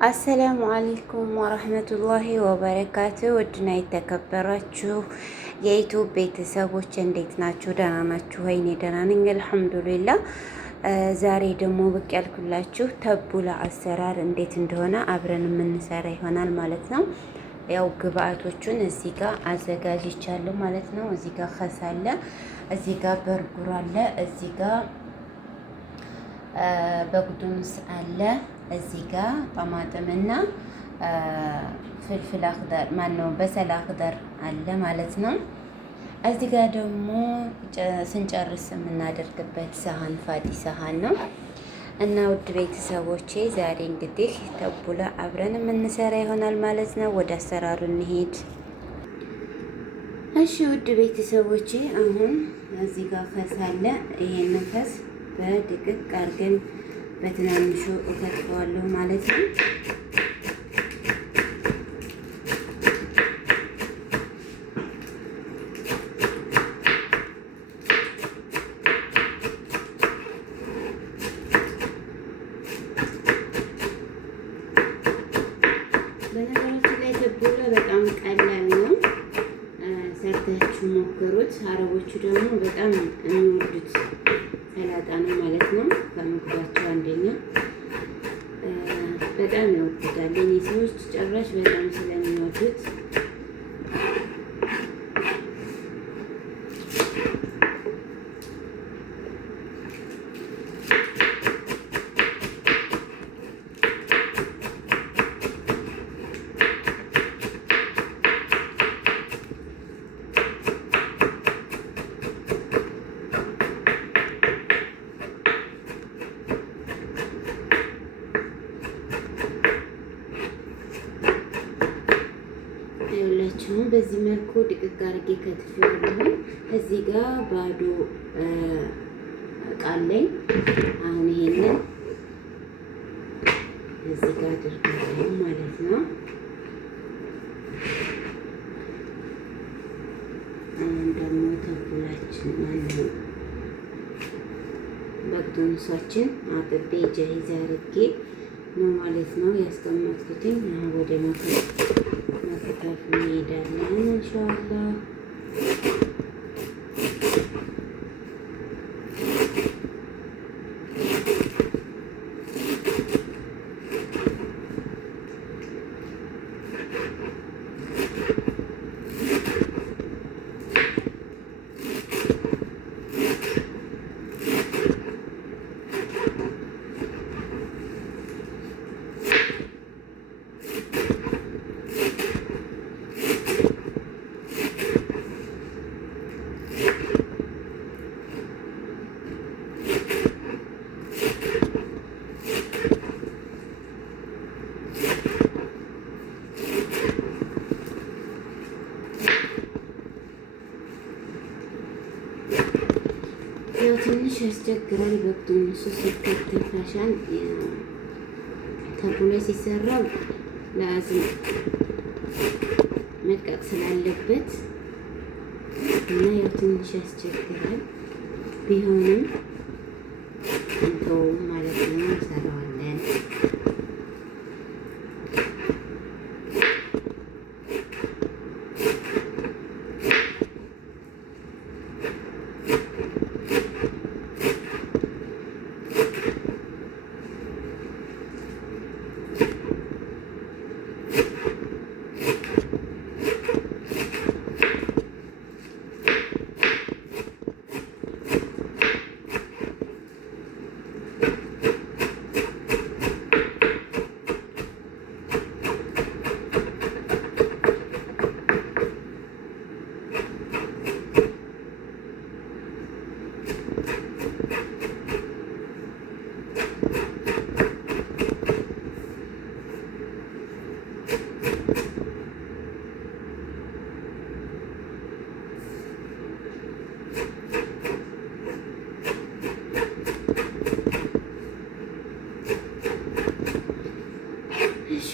አሰላሙ አለይኩም ወረህመቱላሂ ወበረካቱ። ውድና የተከበራችሁ የዩቱብ ቤተሰቦች እንዴት ናችሁ? ደህና ናችሁ ወይ? እኔ ደህና ነኝ አልሐምዱሊላህ። ዛሬ ደግሞ ብቅ ያልኩላችሁ ተቡላ አሰራር እንዴት እንደሆነ አብረን የምንሰራ ይሆናል ማለት ነው። ያው ግብአቶቹን እዚህ ጋር አዘጋጅቻለሁ ማለት ነው። እዚህ ጋር ከስ አለ፣ እዚህ ጋር በርጉር አለ፣ እዚህ ጋር በቅዱንስ አለ፣ እዚህ ጋር ጠማጥምና ፍልፍል አክደር ማነው በሰል አክደር አለ ማለት ነው። እዚህ ጋር ደግሞ ስንጨርስ የምናደርግበት ሰሃን ፋዲ ሰሃን ነው። እና ውድ ቤተሰቦቼ ዛሬ እንግዲህ ተቡላ አብረን የምንሰራ ይሆናል ማለት ነው። ወደ አሰራሩ እንሄድ። እሺ ውድ ቤተሰቦቼ አሁን እዚህ ጋር ፈስ አለ። ይሄንን ፈስ በድቅቅ አድርገን በትናንሹ እከትፈዋለሁ ማለት ነው። በነገራችን ላይ ተቡላ በጣም ቀላል ነው። ሰርታችሁ ሞክሩት። አረቦቹ ደግሞ በጣም የሚወዱት ሰላጣ ነው ማለት ነው። ከምግባቸው አንደኛ በጣም ይወዱታል። የኔ ሰዎች ጭራሽ በጣም ስለሚወዱት ሁላችሁም በዚህ መልኩ ድቅቅ አድርጌ ከትፌዋለሁ። እዚህ ጋር ባዶ እቃ አለኝ። አሁን ይሄንን እዚህ ጋር አድርጋለሁ ማለት ነው። አሁን ደግሞ ተቡላችን ማነው በቅዱንሳችን አጥቤ ጃሂዝ አድርጌ ነው ማለት ነው ያስቀመጥኩትኝ። አሁን ወደ መከታተፍ እንሄዳለን ኢንሻአላህ። ያው ትንሽ ያስቸግራል። በቅዱንሱ ሲከተፍ አሻን ተቡላ ሲሰራ ለአዝም መድቀቅ ስላለበት እና ያው ትንሽ ያስቸግራል። ቢሆንም እንተውም ማለት ነው፣ እንሰራዋለን።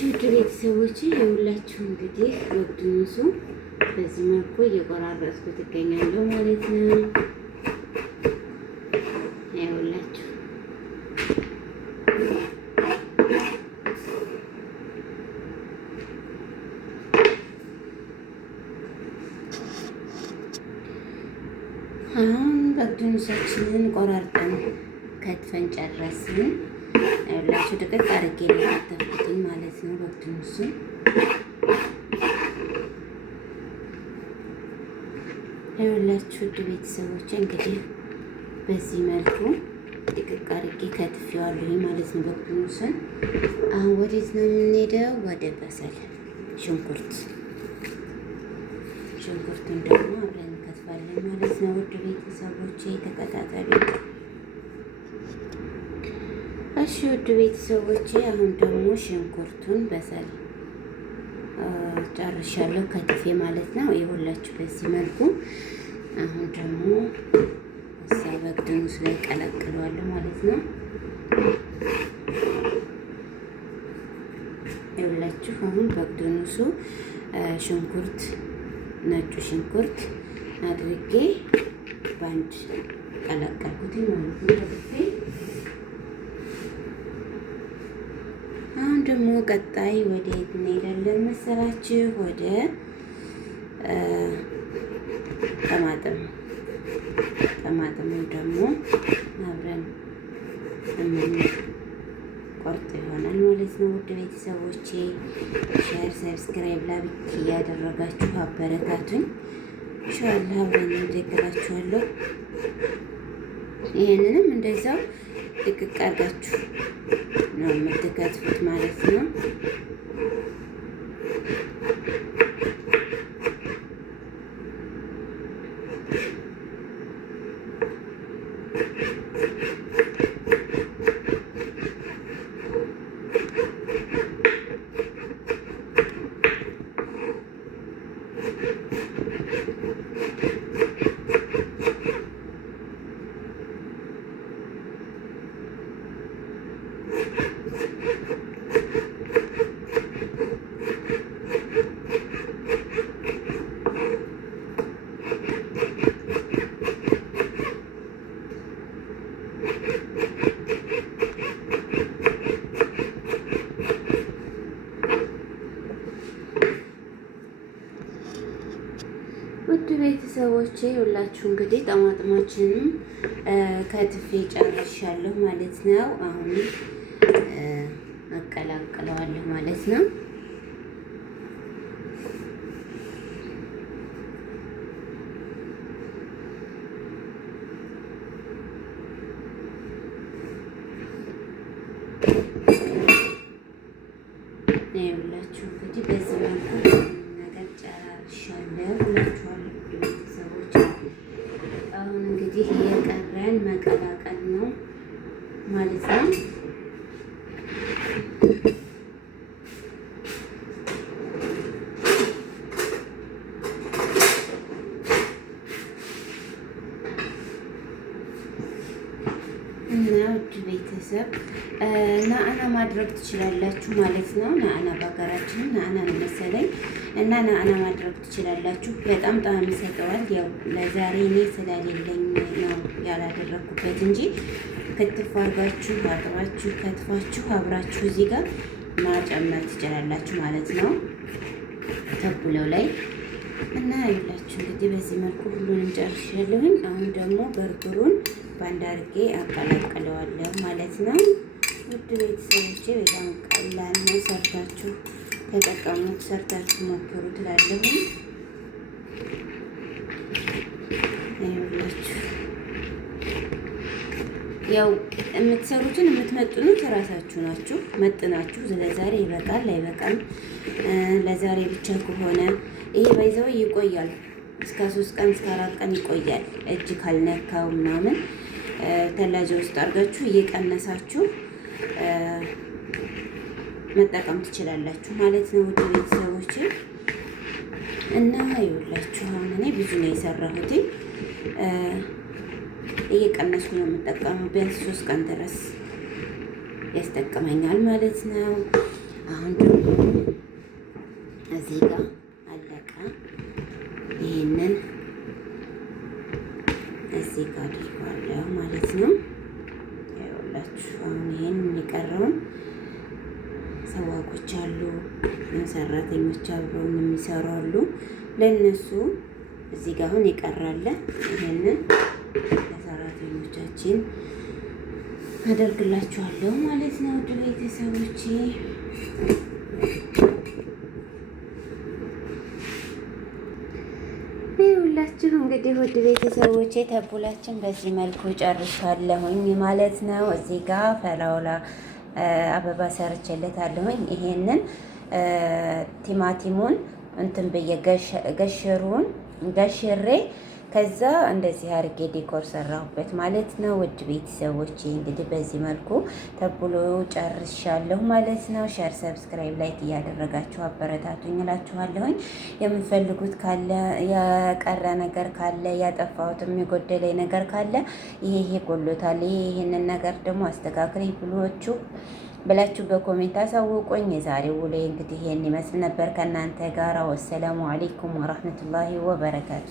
ውድ ቤተሰቦች የሁላችሁ እንግዲህ በቅዱንሱ በዚህ መልኩ እየቆራረጥኩት እገኛለሁ ማለት ነው። አሁን በግዱንሳችንን ቆራርጠን ከትፈን ጨረስን። ያላችሁ ድቅቅ አድርጌ ነው የከተፍኩትኝ ማለት ነው። በግዱንሱን ያላችሁ ውድ ቤተሰቦች እንግዲህ በዚህ መልኩ ድቅቅ አድርጌ ከትፌዋለሁ ማለት ነው በግዱንሱን። አሁን ወዴት ነው የምንሄደው? ወደ በሰል ሽንኩርቱን ደግሞ አብረን እንከትፋለን ማለት ነው። ውድ ቤተሰቦቼ ተከታተሉ። እሺ ውድ ቤተሰቦቼ አሁን ደግሞ ሽንኩርቱን በሰል ጨርሻለሁ ከትፌ ማለት ነው። የሁላችሁ በዚህ መልኩ አሁን ደግሞ እዛ በግዱንሱ ላይ ቀላቅለዋለሁ ማለት ነው። የሁላችሁ አሁን በግዱንሱ ሽንኩርት ነጩ ሽንኩርት አድርጌ ባንድ ቀላቀልኩት ማለት ነው። አሁን ደግሞ ቀጣይ ወደ የት እንሄዳለን መሰላችሁ? ወደ ጠማጥሙ ደግሞ አብረን ቆርጥ ይሆናል ማለት ነው። ውድ ቤተሰቦቼ ሼር፣ ሰብስክራይብ ላይክ እያደረጋችሁ አበረታቱኝ። ኢንሻአላህ አብረን እንደግራችኋለሁ። ይሄንንም እንደዛው ድቅቅ አድርጋችሁ ነው የምትከትፉት ማለት ነው። ውድ ቤተሰቦቼ ሁላችሁ እንግዲህ ጠማጥማችንም ከትፌ ጨርሻለሁ ማለት ነው። አሁን አቀላቅለዋለሁ ማለት ነው። ሁላችሁ እንግዲህ በዚህ መልኩ ነገር ጨርሻለሁ ሁላችኋለሁ ቤተሰቦች። አሁን እንግዲህ የቀረን መቀላቀል ነው ማለት ነው። እና ውድ ቤተሰብ ናአና ማድረግ ትችላላችሁ ማለት ነው። ናአና በሀገራችን ናአና ነው መሰለኝ እና ናአና ማድረግ ትችላላችሁ። በጣም ጣዕም ይሰጠዋል። ያው ለዛሬ እኔ ስለሌለኝ ነው ያላደረኩበት እንጂ ክትፍ አድርጋችሁ አጥባችሁ ከትፋችሁ አብራችሁ እዚህ ጋር ማጨመር ትችላላችሁ ማለት ነው ተኩለው ላይ እና ይላችሁ እንግዲህ በዚህ መልኩ ሁሉንም ጨርሻለሁኝ። አሁን ደግሞ በርበሩን ባንድ አድርጌ አቀላቅለዋለሁ ማለት ነው። ውድ ቤተሰቦቼ በጣም ቀላል ነው። ሰርታችሁ ተጠቀሙት፣ ሰርታችሁ ሞክሩ ትላለሁኝ። ይኸውላችሁ ያው የምትሰሩትን የምትመጥኑት እራሳችሁ ናችሁ። መጥናችሁ ለዛሬ ይበቃል አይበቃም፣ ለዛሬ ብቻ ከሆነ ይሄ ባይዘው ይቆያል እስከ 3 ቀን እስከ 4 ቀን ይቆያል። እጅ ካልነካው ምናምን ተላጃ ውስጥ አድርጋችሁ እየቀነሳችሁ መጠቀም ትችላላችሁ ማለት ነው ውድ ቤተሰቦች። እና ይኸውላችሁ አሁን እኔ ብዙ ነው የሰራሁት፣ እየቀነስኩ ነው የምጠቀመው። ቢያንስ 3 ቀን ድረስ ያስጠቅመኛል ማለት ነው። አሁን ደግሞ እዚህ ጋር አለቀ። ይሄንን እዚህ ጋር አድርጓለሁ ማለት ነው። ይኸውላችሁ አሁን ይሄን የሚቀረውን ሰዋቆች አሉ፣ ሰራተኞች አብረውን የሚሰሩ አሉ። ለእነሱ እዚህ ጋር አሁን ይቀራል። ይሄንን ለሰራተኞቻችን አደርግላችኋለሁ ማለት ነው ውድ ቤተሰቦቼ። ይኸውላችሁ እንግዲህ ውድ ቤተሰቦቼ ተቡላችን በዚህ መልኩ ጨርሻለሁኝ ማለት ነው። እዚህ ጋር ፈላውላ አበባ ሰርቼለታለሁኝ። ይሄንን ቲማቲሙን እንትን ብዬ ገሽሬ ከዛ እንደዚህ አድርጌ ዲኮር ሰራሁበት ማለት ነው። ውድ ቤተሰቦቼ እንግዲህ በዚህ መልኩ ተብሎ ጨርሻለሁ ማለት ነው። ሸር፣ ሰብስክራይብ፣ ላይክ እያደረጋችሁ አበረታቱኝ እላችኋለሁኝ። የምፈልጉት ካለ የቀረ ነገር ካለ ያጠፋሁትም የጎደለኝ ነገር ካለ ይሄ ጎሎታል፣ ይሄንን ነገር ደግሞ አስተካክለኝ ብላችሁ በኮሜንት አሳውቁኝ። የዛሬው ውሎ እንግዲህ ይሄን ይመስል ነበር ከእናንተ ጋር። ወሰላሙ አለይኩም ወራህመቱላሂ ወበረካቱ።